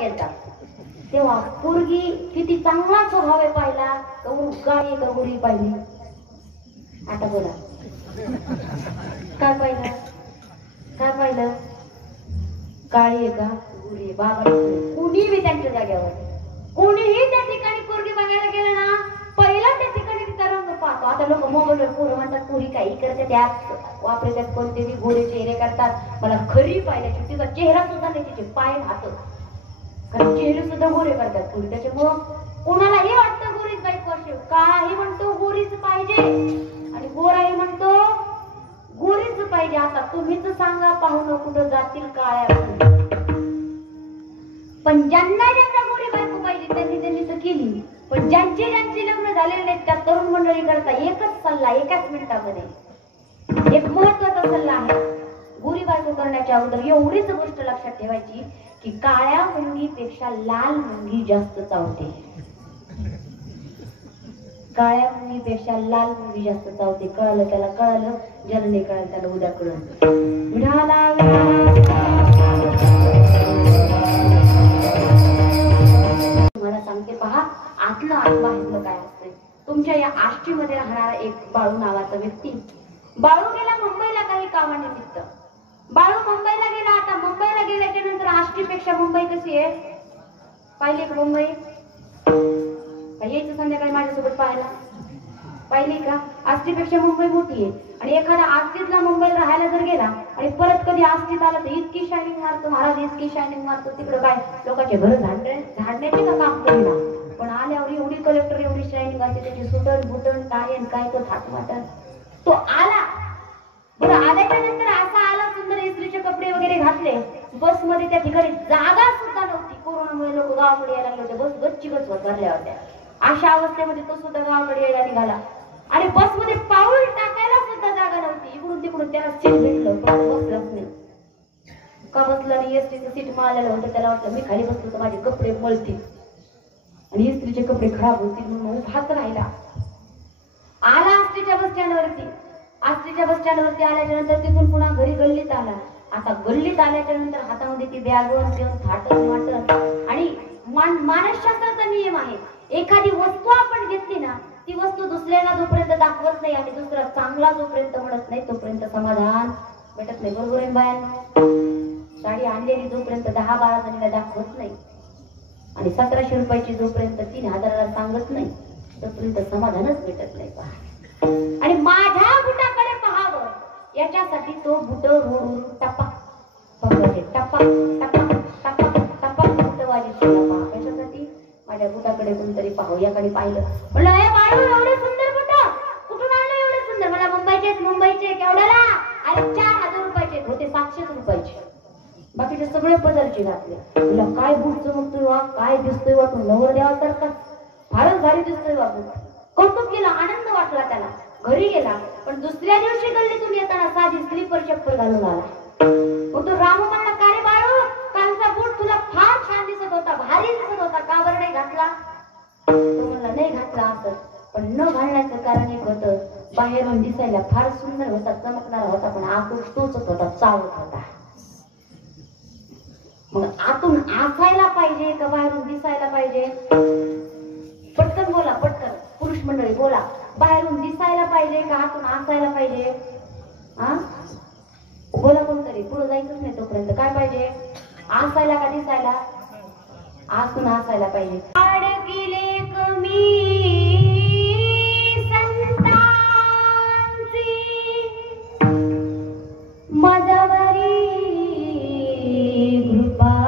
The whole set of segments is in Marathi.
गेलतात तेव्हा पोरगी किती चांगला स्वभाव आहे पाहिला गाडी का गोरी पाहिली. आता बोला काय पाहिलं काय पाहिलं काळी आहे का गोरी आहे. बाबा कुणी बी त्यांच्या जाग्यावर कोणीही त्या ठिकाणी पोरगी बघायला गेलं ना पहिला त्या ठिकाणी तिचा रंग पाहतो. आता लोक मोबाईलवर पोरं म्हणतात पोरी काही करते त्या वापरतात कोणते बी गोरे चेहरे करतात. मला खरी पाहिल्याची तिचा चेहरा सुद्धा नाही तिचे पाय हात कारण चेहरे सुद्धा गोरे करतात पोरी. त्याच्यामुळं कोणालाही वाटतं गोरीच बायको असेल. काळाही म्हणतो गोरीच पाहिजे आणि गोराही म्हणतो गोरीच पाहिजे. आता तुम्हीच सांगा पाहुणं कुठं जातील काळ्या. पण ज्यांना ज्यांना गोरी बायको पाहिजे त्यांनी त्यांनी तर केली. पण ज्यांची लग्न झालेले नाहीत त्या तरुण मंडळी करता एकच सल्ला एकाच मिनिटामध्ये एक महत्वाचा सल्ला आहे. गोरी बायको करण्याच्या अगोदर एवढीच गोष्ट लक्षात ठेवायची की काळ्या मुंगीपेक्षा लाल मुंगी जास्त चावते. काळ्या मुंगीपेक्षा लाल मुंगी जास्त चावते. कळलं त्याला कळलं ज्याला नाही कळलं त्याला उद्या कळलं. मला सांगते पहा आतलं बाहेरलं काय असतंय. तुमच्या या आष्टीमध्ये राहणारा एक बाळू नावाचा व्यक्ती बाळू गेला मुंबईला काही कामानिमित्त. बाळू मुंबईला गेला. आता मुंबईला गेल्याच्या नंतर आष्टीपेक्षा मुंबई कशी आहे पाहिली का मुंबई यायचं संध्याकाळी माझ्यासोबत पाहायला पाहिली का. आष्टीपेक्षा मुंबई मोठी आहे आणि एखादा आष्टीतला मुंबईला राहायला जर गेला आणि परत कधी आष्टीत आला तर इतकी शायनिंग मारतो महाराज इतकी शायनिंग मारतो. तिकडं काय लोकांचे घर झाडण्याचे का काम करीना पण आल्यावर एवढी कलेक्टर एवढी शायनिंग असते त्याची सुटण बुटण काय काय तो थाट वाटण. तो आला बरं आल्याच्या नंतर असा आला सुंदर इस्त्रीचे कपडे वगैरे घातले. बस मध्ये त्या ठिकाणी जागा सुद्धा नव्हती. कोरोनामुळे लोक गावाकडे यायला लागले होते. बस गच्ची गच्च भरल्या होत्या. अशा अवस्थेमध्ये तो सुद्धा गावाकडे यायला निघाला आणि बस मध्ये पाऊल टाकायला सुद्धा जागा नव्हती. इकडून तिकडून त्याला सीट भेटलं पण बसलाच नाही. का बसला नाही एसटीचं सीट मारलेलं होतं. त्याला वाटलं मी खाली बसलो तर माझे कपडे मळतील आणि इस्त्रीचे कपडे खराब होतील म्हणून उभाच राहिला. आला आष्टीच्या बस स्टँडवरती. आष्टीच्या बस स्टँडवरती आल्याच्या नंतर तिथून पुन्हा घरी गल्लीत आला. आता गल्लीत आल्याच्या नंतर हातामध्ये ती बॅग वर देऊन थाटण वाटण आणि मानसशास्त्राचा नियम आहे एखादी वस्तू आपण घेतली ना ती वस्तू दुसऱ्याला जोपर्यंत दाखवत नाही आणि दुसरा चांगला जोपर्यंत म्हणत नाही तोपर्यंत समाधान भेटत नाही. बरोबर आहे बायांना. साडी आणलेली जोपर्यंत 10-12 जणीला दाखवत नाही आणि 1700 रुपयाची जोपर्यंत 3000ला सांगत नाही तोपर्यंत समाधानच भेटत नाही. पहा आणि माझ्या बुटाकडे पहावं याच्यासाठी तो बुट रोडून टपा टपा टपा टपा टपा बुट वाजत पहा. कशासाठी माझ्या बुटाकडे कोणतरी पाहावं. याकडे पाहिलं म्हणलं हे बाळू एवढे सुंदर बुट कुठून आणलं एवढे सुंदर. मला मुंबईचे केवढ्याला अरे 4000 रुपयाचे होते 700 रुपयाचे. बाकीचे सगळे पदरचे घातले. तुला काय बूट चमकतोय वा काय दिसतोय वा तू नवर द्यावासारखा फारच भारी दिसतोय वा बूट. कौतुक केला आनंद वाटला त्याला. घरी गेला पण दुसऱ्या दिवशी गल्लीतून येताना साधी स्लीपर चप्पल घालून आला. मग तो रामू म्हणला का रे बाळू कालचा बूट तुला फार छान दिसत होता भारी दिसत होता का बरं नाही घातला. तो म्हणला नाही घातला असं पण न घालण्याचं कारण एक होतं बाहेरून दिसायला फार सुंदर होता चमकणारा होता पण आतून टोचत होता चावत होता. मग आतून आसायला पाहिजे का बाहेरून दिसायला पाहिजे. पटकन बोला पटकन पुरुष मंडळी बोला. बाहेरून दिसायला पाहिजे का आतून आसायला पाहिजे. हा बोला कोणतरी. पुढे जायचंच नाही तोपर्यंत काय पाहिजे आसायला का दिसायला. आतून आसायला पाहिजे. अडकिले कमी संतांची मदवरी कृपा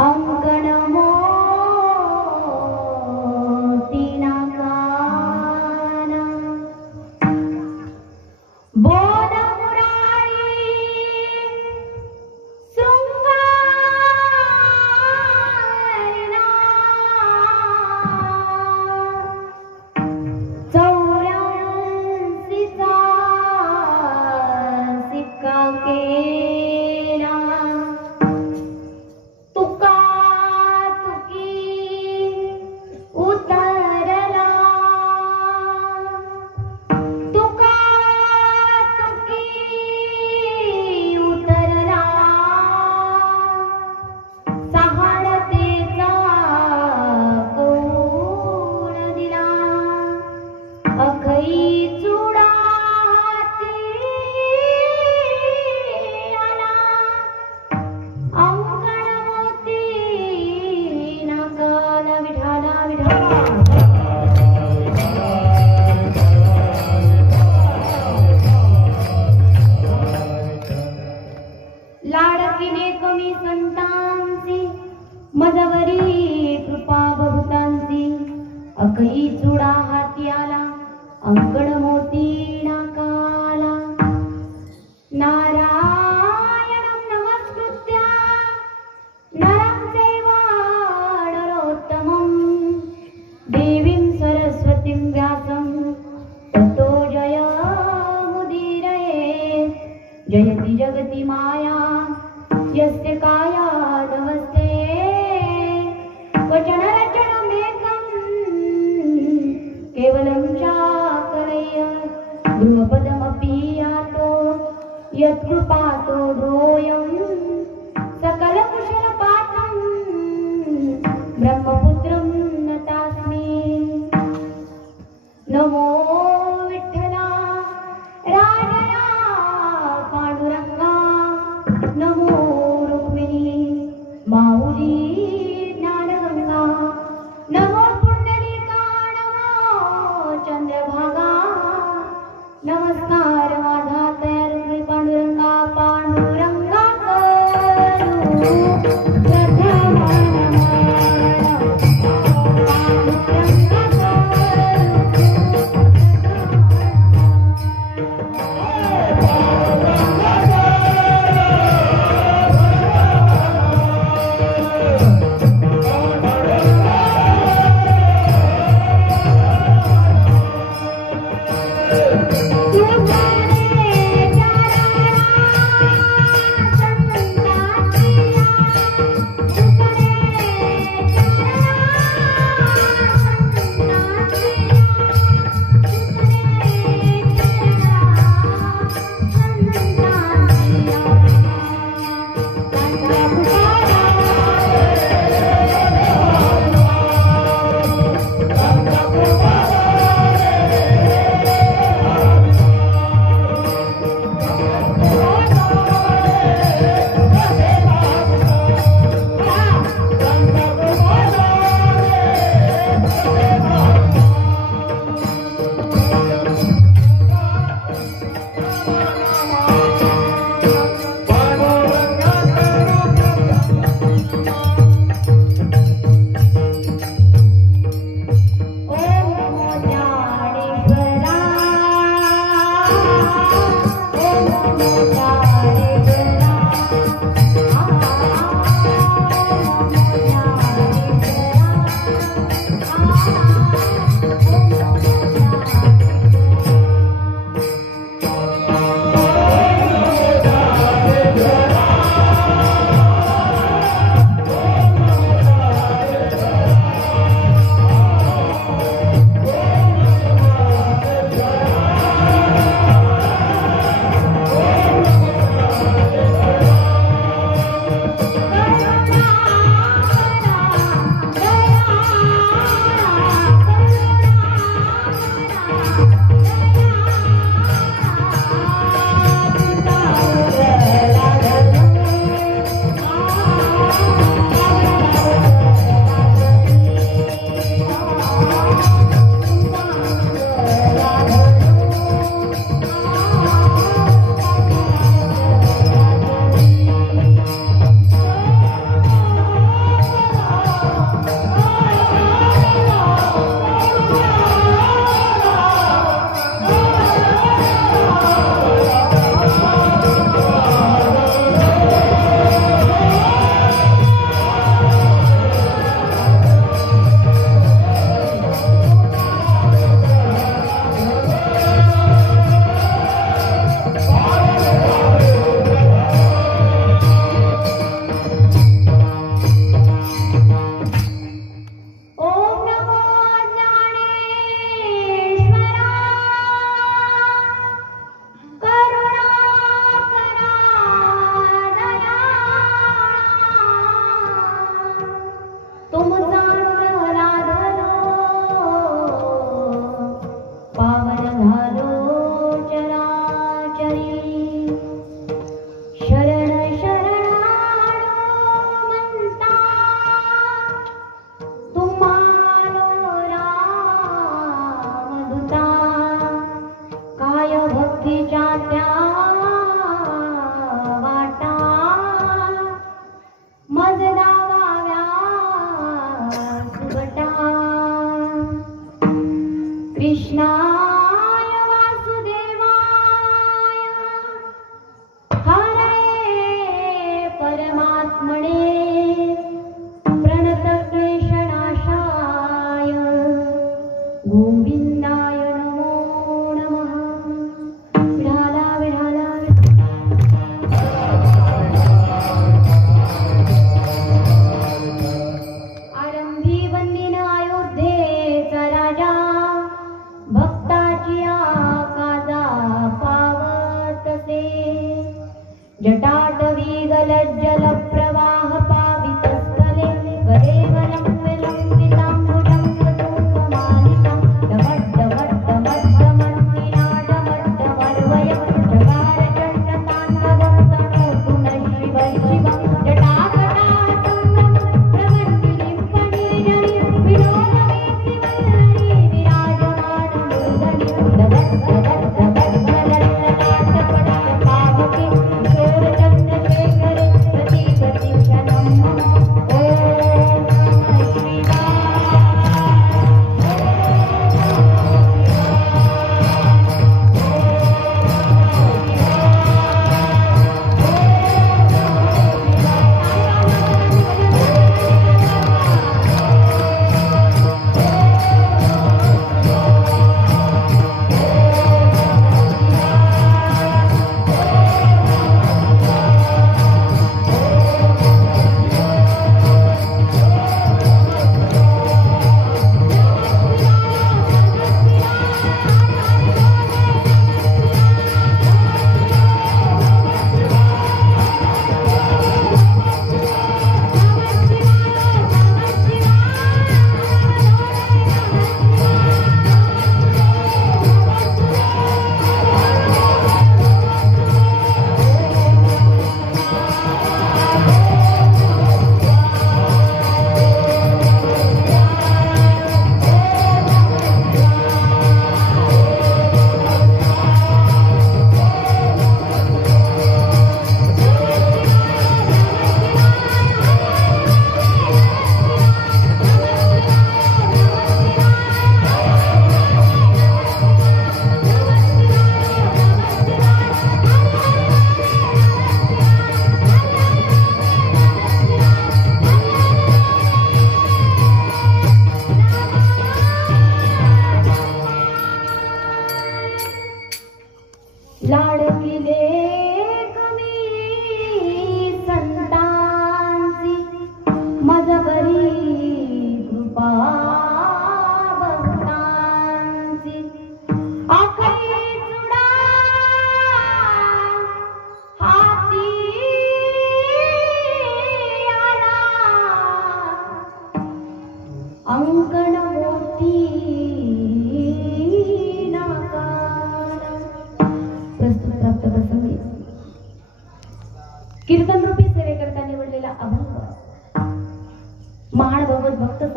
अंगण संतांची मजवरी कृपा बहुतांची अकई चुडा हाती आला अंकण मोती नाकाला नारायणं नमस्कृत्य नरं चैव नरोत्तमं देवीं सरस्वतीं व्यासं ततो जयमुदीरये जयति जगति माया यस्य कायादवस्थे वचनरचनमेकं केवलं चाकलय ध्रुवपदमपि यातो यत्कृपातो ध्रुवोऽयं सकलकुशलपात्रं ब्रह्मपुत्रं नतास्मि नमो विठ्ठला राजया पांडुरंगा नमो रुक्मिणी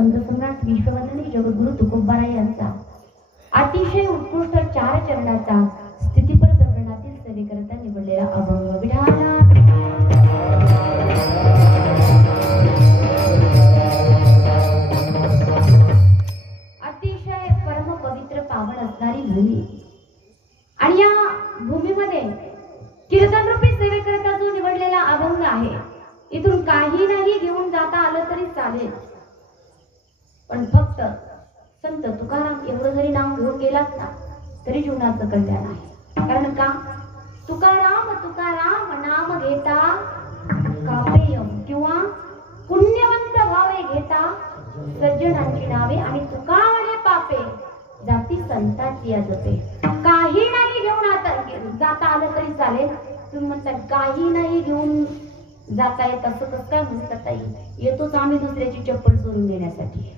संत सम्राट विश्ववंदनीय जगद्गुरु तुकोबाराय यांचा अतिशय उत्कृष्ट 4 चरणाचा स्थितीपर प्रकरणातील सेवेकरता निवडलेला अभंग विढाला अतिशय परम पवित्र पावन असणारी भूमी आणि या भूमीमध्ये कीर्तनरूपी सेवेकरता जो निवडलेला अभंग आहे इथून काही नाही घेऊन जाता आलं तरी चालेल, पण फक्त संत तुकाराम एवढं जरी नाव घेऊन गेलात ना तरी जीवनाचं कल्याण आहे. कारण का तुकाराम तुकाराम नाम घेता कापेयम किंवा पुण्यवंत भावे घेता सज्जनांची नावे आणि तुकावणे पापे जाती संतांची जपे. काही नाही घेऊन जाता आलं तरी चालेल. तुम्ही म्हणतात काही नाही घेऊन जाता येत असं कसं काय म्हणतात ताई? येतोच आम्ही दुसऱ्याची चप्पल चोरून देण्यासाठी.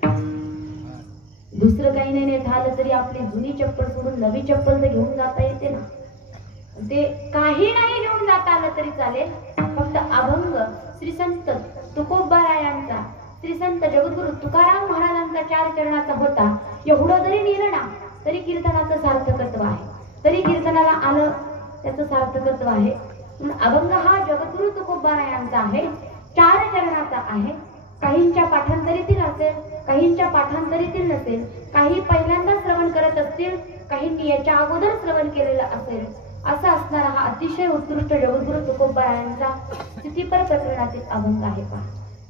दुसरं काही नाही झालं तरी आपली जुनी चप्पल सोडून नवी चप्पल तर घेऊन जाता येते ना. ते काही नाही घेऊन जाता आलं तरी चालेल. फक्त अभंग श्री संत तुकोबारायांचा श्री संत जगद्गुरु तुकाराम महाराजांचा 4 चरणाचा होता. एवढं जरी नेलं ना तरी कीर्तनाचं सार्थकत्व आहे. तरी कीर्तनाला आलं त्याचं सार्थकत्व आहे. अभंग हा जगद्गुरु तुकोबारायांचा आहे. 4 चरणाचा आहे. काहींच्या पाठांतरीतील असेल, काहींच्या पाठांतरीतील नसेल, काही पहिल्यांदा श्रवण करत असतील, काहींनी याच्या अगोदर श्रवण केलेलं असेल. असा असणारा हा अतिशय उत्कृष्ट जगद्गुरु तुकोबारायांचा स्थितीपर प्रकरणातील अभंग आहे. पहा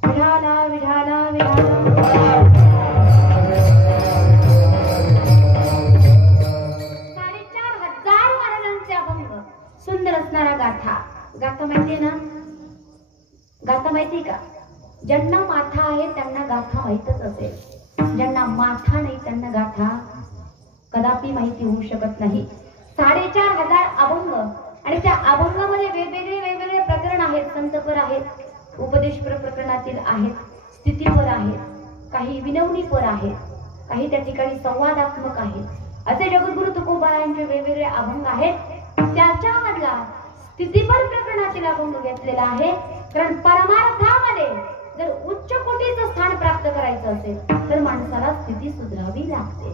विढाला विढाला विढाला 4,500 महाराजांचे अभंग. सुंदर असणारा गाथा. गाथा माहितीये ना? गाथा माहिती का? ज्यांना माथा आहे त्यांना गाथा माहीतच असेल. ज्यांना माथा नाही त्यांना गाथा कदापि माहिती होऊ शकत नाही. 4,500 अभंग आणि त्या अभंगामध्ये वेगवेगळे प्रकरण आहेत. संतपर आहेत, उपदेशपर प्रकरणातील आहेत, स्थितीपर आहेत, काही विनवणीपर आहेत, काही त्या ठिकाणी संवादात्मक आहेत. असे जगद्गुरु तुकोबारायांचे वेगवेगळे अभंग आहेत. त्याच्यामधला स्थितीपर प्रकरणातील अभंग घेतलेला आहे. कारण परमार्थामध्ये जर उच्च कोटीचं स्थान प्राप्त करायचं असेल तर माणसाला स्थिती सुधारावी लागते.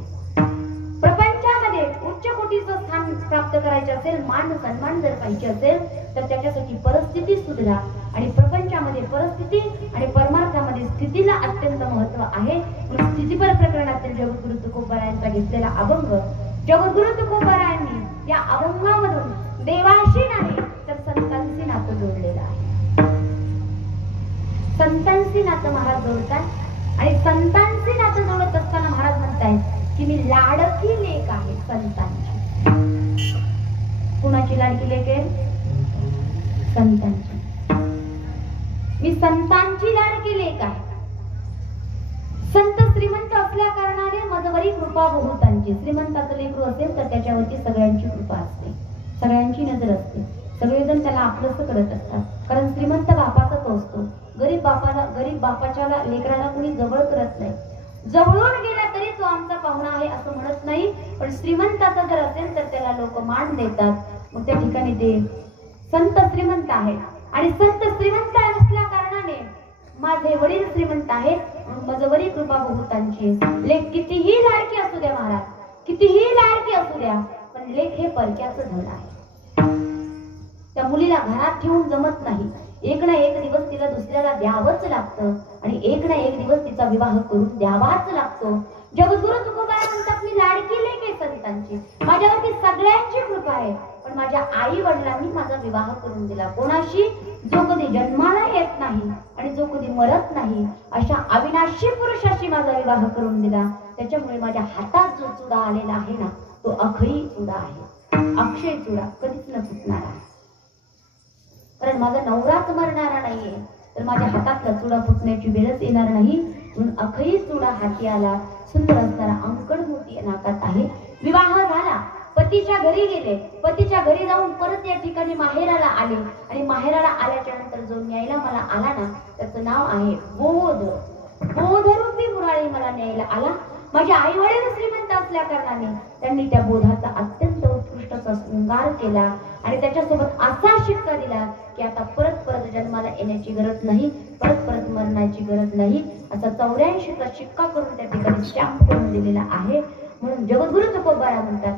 प्रपंचामध्ये उच्च कोटीचं स्थान प्राप्त करायचे असेल, मान सन्मान जर पाहिजे असेल तर त्याच्यासाठी परिस्थिती सुधारा. आणि प्रपंचामध्ये परिस्थिती आणि परमार्थामध्ये स्थितीला अत्यंत महत्व आहे. स्थितीपर प्रकरणातील जगद्गुरु तुकोबारायांचा घेतलेला अभंग जगद्गुरु तुकोबारायांनी या अभंगामधून देवाशी नाही तर संतांशी नातं जोडलेलं आहे. संतांशी नातं महाराज जोडतात आणि संतांशी नातं जोडत असताना महाराज म्हणतायत की मी लाडकी लेक आहे संतांची. कुणाची लाडकी लेक आहे? संतांची. मी संतांची लाडकी लेक आहे. संत श्रीमंत असल्या कारणाने मजवरी कृपा बहुतांची. श्रीमंताचं लेकरू असेल तर त्याच्यावरती सगळ्यांची कृपा असते, सगळ्यांची नजर असते, सगळेजण त्याला आपलंसं करत असतात. कारण श्रीमंत बापाचा तो असतो. गरीब बापाच्या लेकराला कुणी जवळ करत नाही. जवळून गेला तरी तो आमचा पाहुणा आहे असं म्हणत नाही. पण श्रीमंताचा जर असेल तर त्याला लोक मान देतात. मग त्या ठिकाणी ते संत श्रीमंत आहे आणि संत श्रीमंत असल्या कारणाने माझे वडील श्रीमंत आहेत. मजवरी कृपा बहुतांची. लेख कितीही लाडकी असू द्या महाराज, कितीही लाडकी असू द्या, पण लेख हे परक्याचं धन आहे. त्या मुलीला घरात ठेवून जमत नाही. एक ना एक दिवस तिला दुसऱ्याला द्यावंच लागतं आणि एक ना एक दिवस तिचा विवाह करून द्यावाच लागतो. जगद्गुरु तुकोबाराय म्हणतात मी लाडकी लेक आहे संतांची. माझ्यावरती सगळ्यांची कृपा आहे. पण माझ्या आई वडिलांनी माझा विवाह करून दिला. कोणाशी? जो कधी जन्माला येत नाही आणि जो कधी मरत नाही अशा अविनाशी पुरुषाशी माझा विवाह करून दिला. त्याच्यामुळे माझ्या हातात जो चुडा आलेला आहे ना तो अखई चुडा आहे, अक्षय चुडा, कधीच न फुटणारा. कारण माझा नवराच मरणारा नाहीये तर माझ्या हातातला चुडा फुटण्याची वेळच येणार नाही. म्हणून अखई चुडा हाती आला. सुंदर असणारा अंकड मोती नाकात आहे. विवाह झाला, पतीच्या घरी गेले. पतीच्या घरी जाऊन परत या ठिकाणी माहेराला आले आणि माहेराला आल्याच्या नंतर जो न्यायला मला आला ना त्याचं नाव आहे बोध. बोधरूपी मुराळी मला न्यायला आला. माझे आई वडील श्रीमंत असल्या कारणाने त्यांनी त्या बोधाचा अत्यंत उत्कृष्ट शृंगार केला आणि त्याच्यासोबत असा शिक्का दिला की आता परत परत जन्माला येण्याची गरज नाही, परत परत मरण्याची गरज नाही, असा 84चा शिक्का करून त्या ठिकाणी स्टॅम्प करून दिलेला आहे. म्हणून जगद्गुरु तुकोबारा म्हणतात,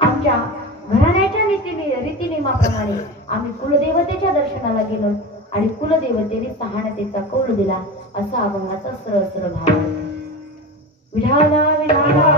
आमच्या घराण्याच्या रीतिनियमाप्रमाणे आम्ही कुलदेवतेच्या दर्शनाला गेलो आणि कुलदेवतेने सहाणतेचा कौल दिला, असा अभंगाचा सरळ सरळ भाव आहे. विठाला विठाला